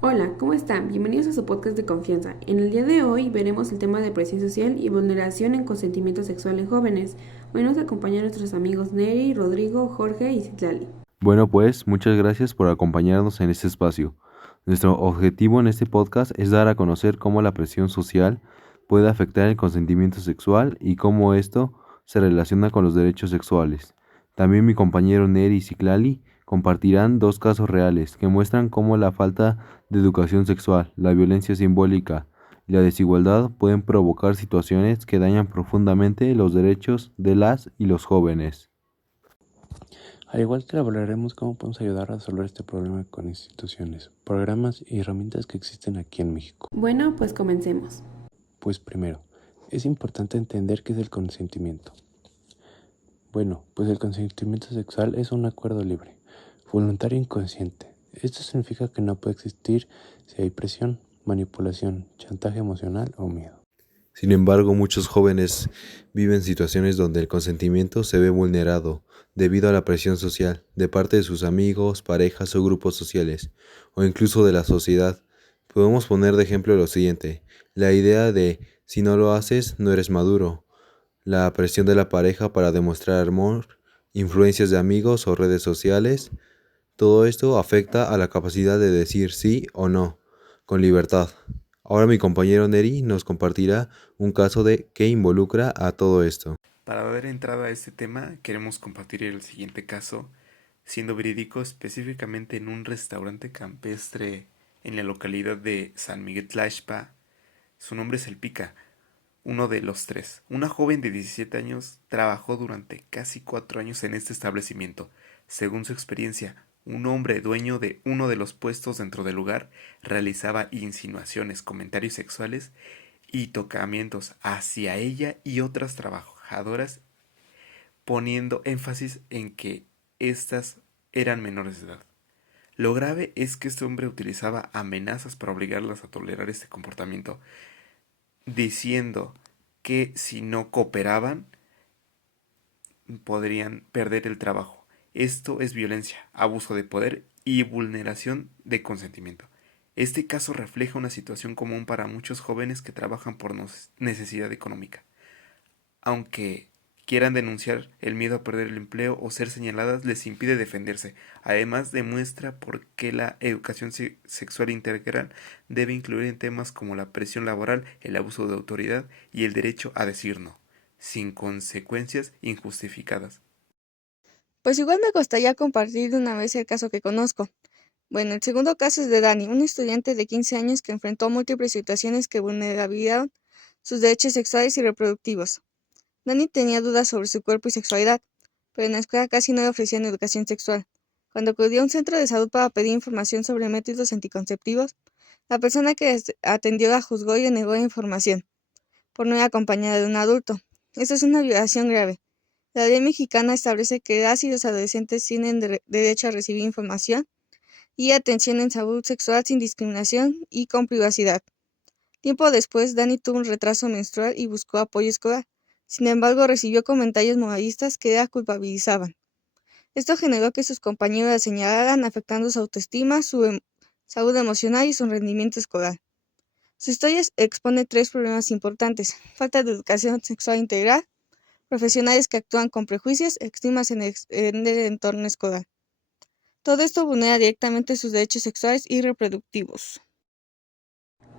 Hola, ¿cómo están? Bienvenidos a su podcast de confianza. En el día de hoy veremos el tema de presión social y vulneración en consentimiento sexual en jóvenes. Hoy nos acompañan nuestros amigos Neri, Rodrigo, Jorge y Citlali. Bueno, pues muchas gracias por acompañarnos en este espacio. Nuestro objetivo en este podcast es dar a conocer cómo la presión social puede afectar el consentimiento sexual y cómo esto se relaciona con los derechos sexuales. También mi compañero Neri y Citlali compartirán dos casos reales que muestran cómo la falta de educación sexual, la violencia simbólica y la desigualdad pueden provocar situaciones que dañan profundamente los derechos de las y los jóvenes. Al igual que hablaremos cómo podemos ayudar a resolver este problema con instituciones, programas y herramientas que existen aquí en México. Bueno, pues comencemos. Pues primero, es importante entender qué es el consentimiento. Bueno, pues el consentimiento sexual es un acuerdo libre, voluntario e inconsciente. Esto significa que no puede existir si hay presión, manipulación, chantaje emocional o miedo. Sin embargo, muchos jóvenes viven situaciones donde el consentimiento se ve vulnerado debido a la presión social de parte de sus amigos, parejas o grupos sociales, o incluso de la sociedad. Podemos poner de ejemplo lo siguiente: la idea de si no lo haces, no eres maduro, la presión de la pareja para demostrar amor, influencias de amigos o redes sociales. Todo esto afecta a la capacidad de decir sí o no con libertad. Ahora mi compañero Neri nos compartirá un caso de que involucra a todo esto. Para dar entrada a este tema, queremos compartir el siguiente caso, siendo verídico específicamente en un restaurante campestre en la localidad de San Miguel Tlaxpa. Su nombre es El Pica, uno de los tres. Una joven de 17 años trabajó durante casi 4 años en este establecimiento. Según su experiencia, un hombre dueño de uno de los puestos dentro del lugar realizaba insinuaciones, comentarios sexuales y tocamientos hacia ella y otras trabajadoras, poniendo énfasis en que éstas eran menores de edad. Lo grave es que este hombre utilizaba amenazas para obligarlas a tolerar este comportamiento, diciendo que si no cooperaban podrían perder el trabajo. Esto es violencia, abuso de poder y vulneración de consentimiento. Este caso refleja una situación común para muchos jóvenes que trabajan por necesidad económica. Aunque quieran denunciar, el miedo a perder el empleo o ser señaladas les impide defenderse. Además, demuestra por qué la educación sexual integral debe incluir en temas como la presión laboral, el abuso de autoridad y el derecho a decir no, sin consecuencias injustificadas. Pues igual me gustaría compartir de una vez el caso que conozco. Bueno, el segundo caso es de Dani, un estudiante de 15 años que enfrentó múltiples situaciones que vulneraban sus derechos sexuales y reproductivos. Dani tenía dudas sobre su cuerpo y sexualidad, pero en la escuela casi no le ofrecían educación sexual. Cuando acudió a un centro de salud para pedir información sobre métodos anticonceptivos, la persona que atendió la juzgó y le negó la información, por no ir acompañada de un adulto. Esto es una violación grave. La ley mexicana establece que las y los adolescentes tienen derecho a recibir información y atención en salud sexual sin discriminación y con privacidad. Tiempo después, Dani tuvo un retraso menstrual y buscó apoyo escolar. Sin embargo, recibió comentarios moralistas que la culpabilizaban. Esto generó que sus compañeros la señalaran, afectando su autoestima, su salud emocional y su rendimiento escolar. Su historia expone tres problemas importantes: falta de educación sexual integral, profesionales que actúan con prejuicios, estigmas en el entorno escolar. Todo esto vulnera directamente sus derechos sexuales y reproductivos.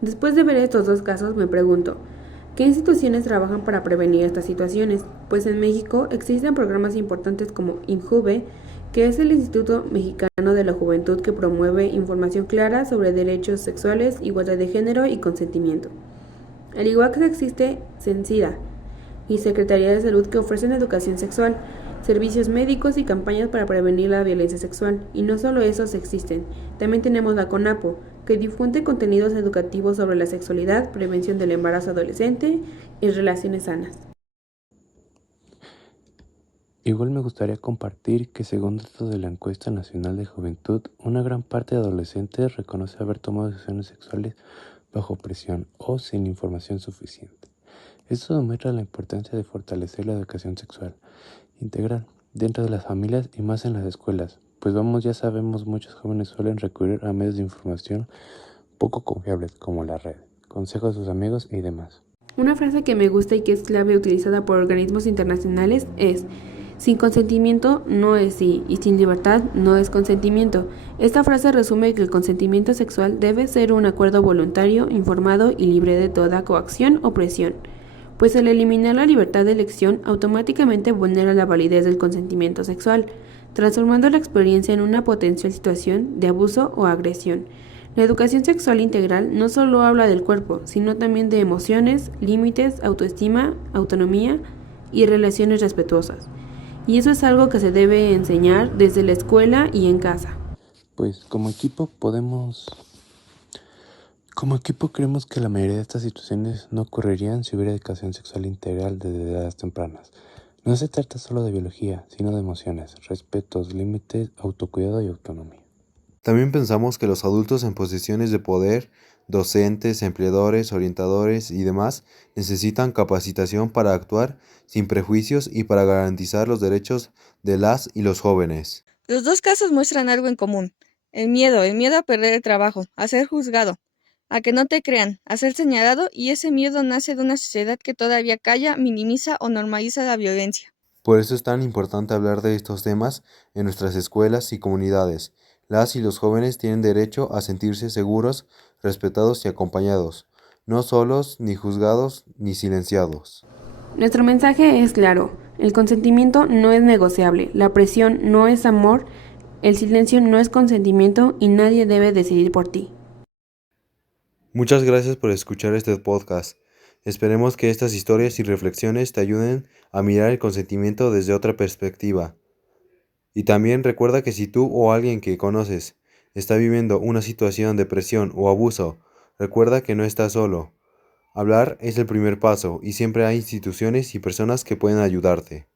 Después de ver estos dos casos, me pregunto, ¿qué instituciones trabajan para prevenir estas situaciones? Pues en México existen programas importantes como INJUVE, que es el Instituto Mexicano de la Juventud que promueve información clara sobre derechos sexuales, igualdad de género y consentimiento. Al igual que existe CENSIDA y Secretaría de Salud que ofrecen educación sexual, servicios médicos y campañas para prevenir la violencia sexual. Y no solo esos existen, también tenemos la CONAPO, que difunde contenidos educativos sobre la sexualidad, prevención del embarazo adolescente y relaciones sanas. Igual me gustaría compartir que según datos de la Encuesta Nacional de Juventud, una gran parte de adolescentes reconoce haber tomado decisiones sexuales bajo presión o sin información suficiente. Esto demuestra la importancia de fortalecer la educación sexual integral dentro de las familias y más en las escuelas, pues ya sabemos muchos jóvenes suelen recurrir a medios de información poco confiables como la red, consejos de sus amigos y demás. Una frase que me gusta y que es clave utilizada por organismos internacionales es: sin consentimiento no es sí y sin libertad no es consentimiento. Esta frase resume que el consentimiento sexual debe ser un acuerdo voluntario, informado y libre de toda coacción o presión, pues al eliminar la libertad de elección automáticamente vulnera la validez del consentimiento sexual, transformando la experiencia en una potencial situación de abuso o agresión. La educación sexual integral no solo habla del cuerpo, sino también de emociones, límites, autoestima, autonomía y relaciones respetuosas. Y eso es algo que se debe enseñar desde la escuela y en casa. Pues como equipo creemos que la mayoría de estas situaciones no ocurrirían si hubiera educación sexual integral desde edades tempranas. No se trata solo de biología, sino de emociones, respetos, límites, autocuidado y autonomía. También pensamos que los adultos en posiciones de poder, docentes, empleadores, orientadores y demás, necesitan capacitación para actuar sin prejuicios y para garantizar los derechos de las y los jóvenes. Los dos casos muestran algo en común: el miedo a perder el trabajo, a ser juzgado, a que no te crean, a ser señalado, y ese miedo nace de una sociedad que todavía calla, minimiza o normaliza la violencia. Por eso es tan importante hablar de estos temas en nuestras escuelas y comunidades. Las y los jóvenes tienen derecho a sentirse seguros, respetados y acompañados, no solos, ni juzgados, ni silenciados. Nuestro mensaje es claro: el consentimiento no es negociable, la presión no es amor, el silencio no es consentimiento y nadie debe decidir por ti. Muchas gracias por escuchar este podcast. Esperemos que estas historias y reflexiones te ayuden a mirar el consentimiento desde otra perspectiva. Y también recuerda que si tú o alguien que conoces está viviendo una situación de presión o abuso, recuerda que no estás solo. Hablar es el primer paso y siempre hay instituciones y personas que pueden ayudarte.